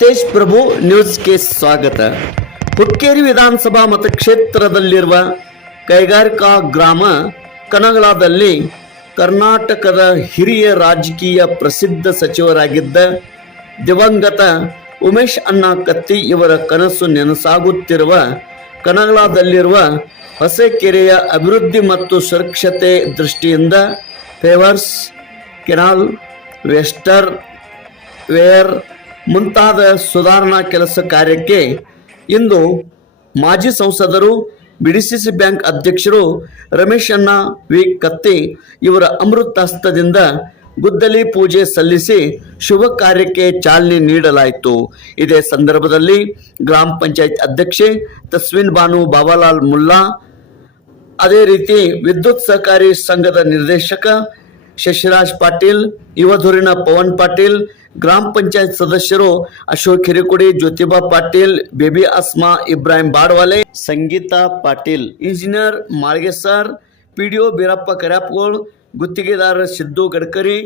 ತೇಜ್ ಪ್ರಭು ನ್ಯೂಸ್ಗೆ ಸ್ವಾಗತ. ಹುಕ್ಕೇರಿ ವಿಧಾನಸಭಾ ಮತಕ್ಷೇತ್ರದಲ್ಲಿರುವ ಕೈಗಾರಿಕಾ ಗ್ರಾಮ ಕನಗಳದಲ್ಲಿ ಕರ್ನಾಟಕದ ಹಿರಿಯ ರಾಜಕೀಯ ಪ್ರಸಿದ್ಧ ಸಚಿವರಾಗಿದ್ದ ದಿವಂಗತ ಉಮೇಶ್ ಅಣ್ಣ ಕತ್ತಿ ಇವರ ಕನಸು ನೆನಸಾಗುತ್ತಿರುವ ಕನಗಳದಲ್ಲಿರುವ ಹೊಸಕೆರೆಯ ಅಭಿವೃದ್ಧಿ ಮತ್ತು ಸುರಕ್ಷತೆ ದೃಷ್ಟಿಯಿಂದ ಫೇವರ್ಸ್, ಕೆನಾಲ್, ವೆಸ್ಟರ್, ವೇರ್ ಮುಂತಾದ ಸುಧಾರಣಾ ಕೆಲಸ ಕಾರ್ಯಕ್ಕೆ ಇಂದು ಮಾಜಿ ಸಂಸದರು, ಬಿಡಿಸಿಸಿ ಬ್ಯಾಂಕ್ ಅಧ್ಯಕ್ಷರು ರಮೇಶ್ ಅಣ್ಣ ವಿ ಕತ್ತಿ ಇವರ ಅಮೃತ ಹಸ್ತದಿಂದ ಗುದ್ದಲಿ ಪೂಜೆ ಸಲ್ಲಿಸಿ ಶುಭ ಕಾರ್ಯಕ್ಕೆ ಚಾಲನೆ ನೀಡಲಾಯಿತು. ಇದೇ ಸಂದರ್ಭದಲ್ಲಿ ಗ್ರಾಮ ಪಂಚಾಯತ್ ಅಧ್ಯಕ್ಷೆ ತಸ್ವಿನ್ ಬಾನು ಬಾಬಾಲಾಲ್ ಮುಲ್ಲಾ, ಅದೇ ರೀತಿ ವಿದ್ಯುತ್ ಸಹಕಾರಿ ಸಂಘದ ನಿರ್ದೇಶಕ ಶಶಿರಾಜ್ ಪಾಟೀಲ್, ಯುವಧುರಿನ ಪವನ್ ಪಾಟೀಲ್, ಗ್ರಾಮ ಪಂಚಾಯತ್ ಸದಸ್ಯರು Ashok Hirikudi, Jyotiba Patil, Baby Asma, Ibrahim Badwale, Sangeeta Patil, engineer Malge PDO Beerappa Karyapgol ಗುತ್ತಿಗೆದಾರ ಸಿದ್ದು ಗಡ್ಕರಿ,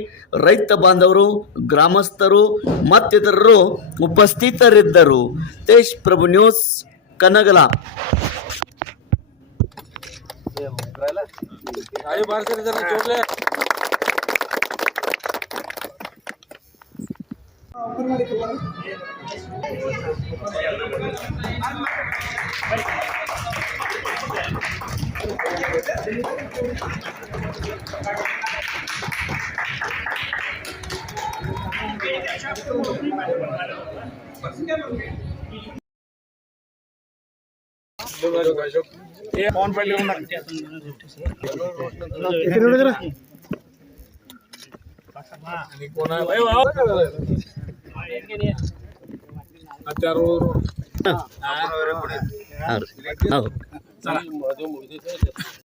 ರೈತ ಬಾಂಧವರು, ಗ್ರಾಮಸ್ಥರು, ಮತ್ತಿತರರು ಉಪಸ್ಥಿತರಿದ್ದರು. ತೇಜ್ ಪ್ರಭು ನ್ಯೂಸ್, ಕನಗಲ. ఏ ఫోన్ పల్లి ఉన్నా ఇక్కడ దగ్గర ಹತ್ತಾರು ಹೌದು ಹೌದು